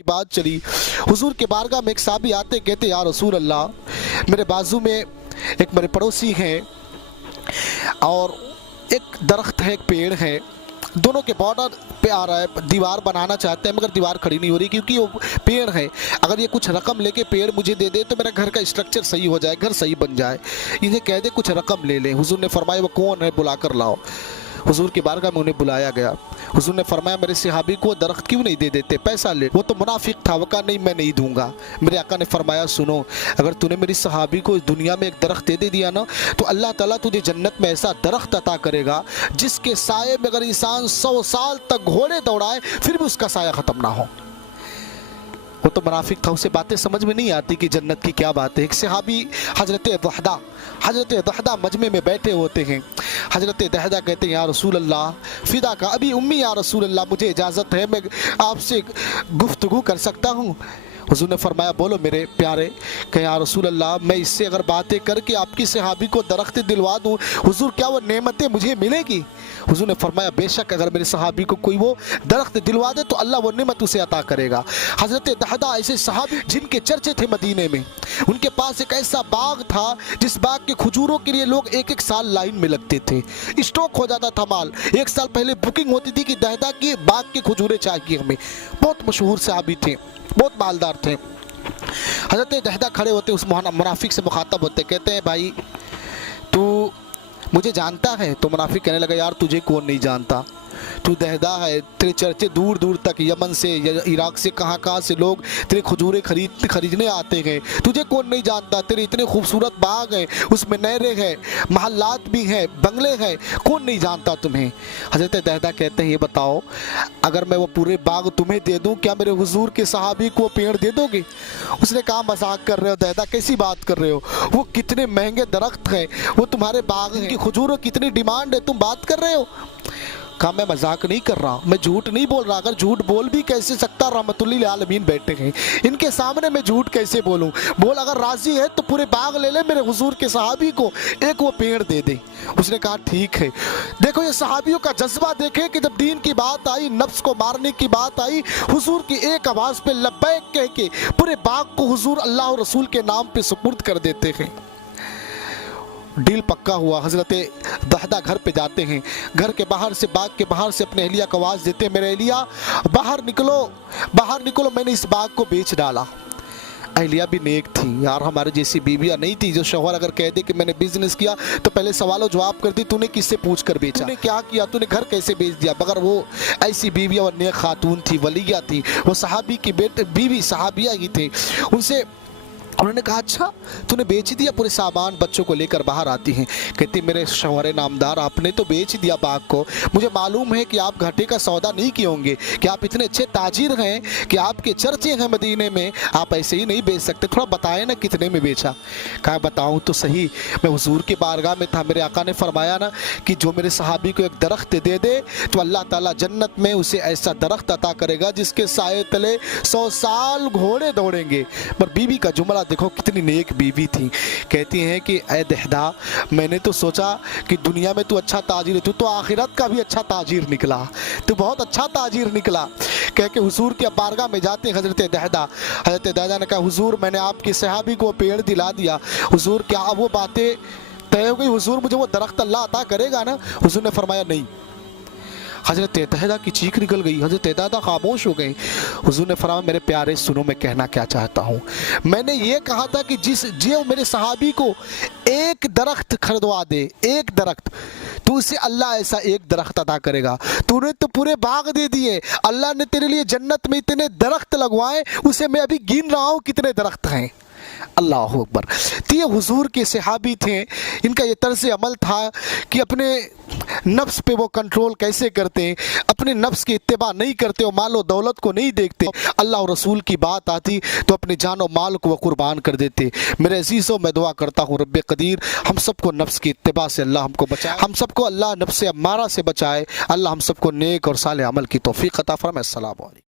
की बात चली। हुजूर के बारगाह में एक साहबी आते कहते या रसूल अल्लाह, मेरे बाजू में एक मेरे पड़ोसी हैं और एक दरख्त है, एक पेड़ है, दोनों के बॉर्डर पे आ रहा है, दीवार बनाना चाहते हैं मगर दीवार खड़ी नहीं हो रही क्योंकि वो पेड़ है। अगर ये कुछ रकम लेके पेड़ मुझे दे दे तो मेरा घर का स्ट्रक्चर सही हो जाए, घर सही बन जाए। इन्हें कह दे कुछ रकम ले लें। हुजूर ने फरमाया वो कौन है, बुला कर लाओ। हुजूर की बारगाह में उन्हें बुलाया गया। हुजूर ने फरमाया मेरे सहाबी को दरख्त क्यों नहीं दे देते, पैसा ले। वो तो मुनाफिक था, वो कहा नहीं मैं नहीं दूंगा। मेरे आका ने फरमाया सुनो, अगर तूने मेरी सहाबी को इस दुनिया में एक दरख्त दे दिया ना तो अल्लाह ताला तुझे जन्नत में ऐसा दरख्त अता करेगा जिसके साये में अगर इंसान 100 साल तक घोड़े दौड़ाए फिर भी उसका साया ख़त्म ना हो। वो तो मुनाफिक था, उसे बातें समझ में नहीं आती कि जन्नत की क्या बात है। एक सहाबी हजरत दहदा मजमे में बैठे होते हैं। हजरत दहदा कहते हैं या रसूल अल्लाह फ़िदा का अभी उम्मी, या रसूल अल्लाह मुझे इजाज़त है, मैं आपसे गुफ्तगू कर सकता हूँ। हुजूर ने फरमाया बोलो मेरे प्यारे। कहे या रसूल अल्लाह मैं इससे अगर बातें करके आपकी सहाबी को दरख्त दिलवा दूँ हुजूर क्या वो नेमतें मुझे मिलेगी? हुजूर ने फरमाया बेशक अगर मेरे सहाबी को कोई वो दरख्त दिलवा दे तो अल्लाह वो नेमत उसे अता करेगा। हज़रत दहदा ऐसे सहाबी जिनके चर्चे थे मदीने में, उनके पास एक ऐसा बाग था जिस बाग के खजूरों के लिए लोग एक एक साल लाइन में लगते थे। स्टॉक हो जाता था माल, एक साल पहले बुकिंग होती थी कि दहदा की बाग के खजूरें चाहिए हमें। बहुत मशहूर सहाबी थे, बहुत मालदार थे। हज़रत दहदा खड़े होते उस मुनाफिक से मुखातब होते, कहते हैं भाई तू मुझे जानता है? तो मुनाफिक कहने लगा यार तुझे कौन नहीं जानता, तू दहदा है, तेरे चर्चे दूर दूर तक यमन से या इराक से कहाँ कहाँ से लोग तेरे खजूरें खरीदने आते हैं, तुझे कौन नहीं जानता। तेरे इतने खूबसूरत बाग हैं, उसमें नहरें हैं, महल्लात भी हैं, बंगले हैं, कौन नहीं जानता तुम्हें। हज़रत दहदा कहते हैं ये बताओ अगर मैं वो पूरे बाग तुम्हें दे दूँ क्या मेरे हुजूर के सहाबी को पेड़ दे दोगे? उसने कहा मजाक कर रहे हो दहदा, कैसी बात कर रहे हो, वो कितने महंगे दरख्त हैं, वो तुम्हारे बाग की खजूरों की कितनी डिमांड है, तुम बात कर रहे हो? कहा मैं मजाक नहीं कर रहा, मैं झूठ नहीं बोल रहा। अगर झूठ बोल भी कैसे सकता, रहमतुल्लिल आलमीन बैठे हैं, इनके सामने मैं झूठ कैसे बोलूं? बोल अगर राजी है तो पूरे बाग ले ले, मेरे हुजूर के सहाबी को एक वो पेड़ दे दे। उसने कहा ठीक है। देखो ये सहाबियों का जज्बा देखे कि जब दीन की बात आई, नफ्स को मारने की बात आई, हुजूर की एक आवाज़ पे लब्बैक कह के पूरे बाग को हुजूर अल्लाह और रसूल के नाम पे सुपुर्द कर देते हैं। डील पक्का हुआ। हज़रत दहदा घर पे जाते हैं, घर के बाहर से, बाग के बाहर से अपने एहलिया को आवाज़ देते हैं मेरे एहलिया बाहर निकलो, बाहर निकलो, मैंने इस बाग को बेच डाला। एहलिया भी नेक थी यार, हमारे जैसी बीवियाँ नहीं थी जो शौहर अगर कह दे कि मैंने बिजनेस किया तो पहले सवालों जवाब करती तूने किससे पूछ कर बेचा, तूने क्या किया, तूने घर कैसे बेच दिया। मगर वो ऐसी बीवियाँ और नेक खातून थी, वलिया थी, वो सहाबी की बीवी सहाबिया ही थे। उनसे उन्होंने कहा अच्छा तूने बेच दिया? पूरे सामान बच्चों को लेकर बाहर आती हैं, कहती मेरे शौहर नामदार आपने तो बेच दिया बाग को, मुझे मालूम है कि आप घाटे का सौदा नहीं किए होंगे, कि आप इतने अच्छे ताजिर हैं, कि आपके चर्चे हैं मदीने में, आप ऐसे ही नहीं बेच सकते, थोड़ा बताएं ना कितने में बेचा। कहा बताऊँ तो सही, मैं हुजूर की बारगाह में था, मेरे आका ने फरमाया ना कि जो मेरे सहाबी को एक दरख्त दे दे तो अल्लाह ताला जन्नत में उसे ऐसा दरख्त अता करेगा जिसके साए तले 100 साल घोड़े दौड़ेंगे। पर बीवी का जुमला देखो कितनी नेक बीवी थी। कहती हैं कि ए दहदा मैंने तो सोचा कि दुनिया में तू अच्छा ताजिर है, तू तो आखिरत का भी अच्छा ताजिर निकला, तू बहुत अच्छा ताजिर निकला। कह के हुजूर के बारगाह में जाते हज़रत दहदा ने कहा हुजूर मैंने आपकी सहाबी को पेड़ दिला दिया, हुजूर क्या वो बातें तय हो गई, हुजूर मुझे वो दरख्त अल्लाह अता करेगा ना? हुजूर ने फरमाया नहीं। हज़रत दहदा की चीख निकल गई, हज़रत दहदा खामोश हो गई। हुजूर ने फरमाया मेरे प्यारे सुनो मैं कहना क्या चाहता हूँ, मैंने ये कहा था कि जो मेरे सहाबी को एक दरख्त खरीदवा दे, एक दरख्त, तो उसे अल्लाह ऐसा एक दरख्त अता करेगा। तूने तो पूरे बाग दे दिए, अल्लाह ने तेरे लिए जन्नत में इतने दरख्त लगवाए, उसे मैं अभी गिन रहा हूँ कितने दरख्त हैं। अल्लाह अकबर। तो ये हुजूर के सहाबी थे, इनका ये तर्ज अमल था कि अपने नफ्स पे वो कंट्रोल कैसे करते हैं, अपने नफ्स की इत्तिबा नहीं करते और माल और दौलत को नहीं देखते। अल्लाह और रसूल की बात आती तो अपने जान और माल को वो कुर्बान कर देते। मेरे अजीज़ों मैं दुआ करता हूँ रब्बे कदीर हम सबको नफ्स की इत्तिबा से अल्लाह हमको बचाए, हम सबको अल्लाह नफ्स अम्मारा से बचाए, अल्लाह हम सबको नेक और साले अमल की तौफीक अता फरमाए। अस्सलामु अलैकुम।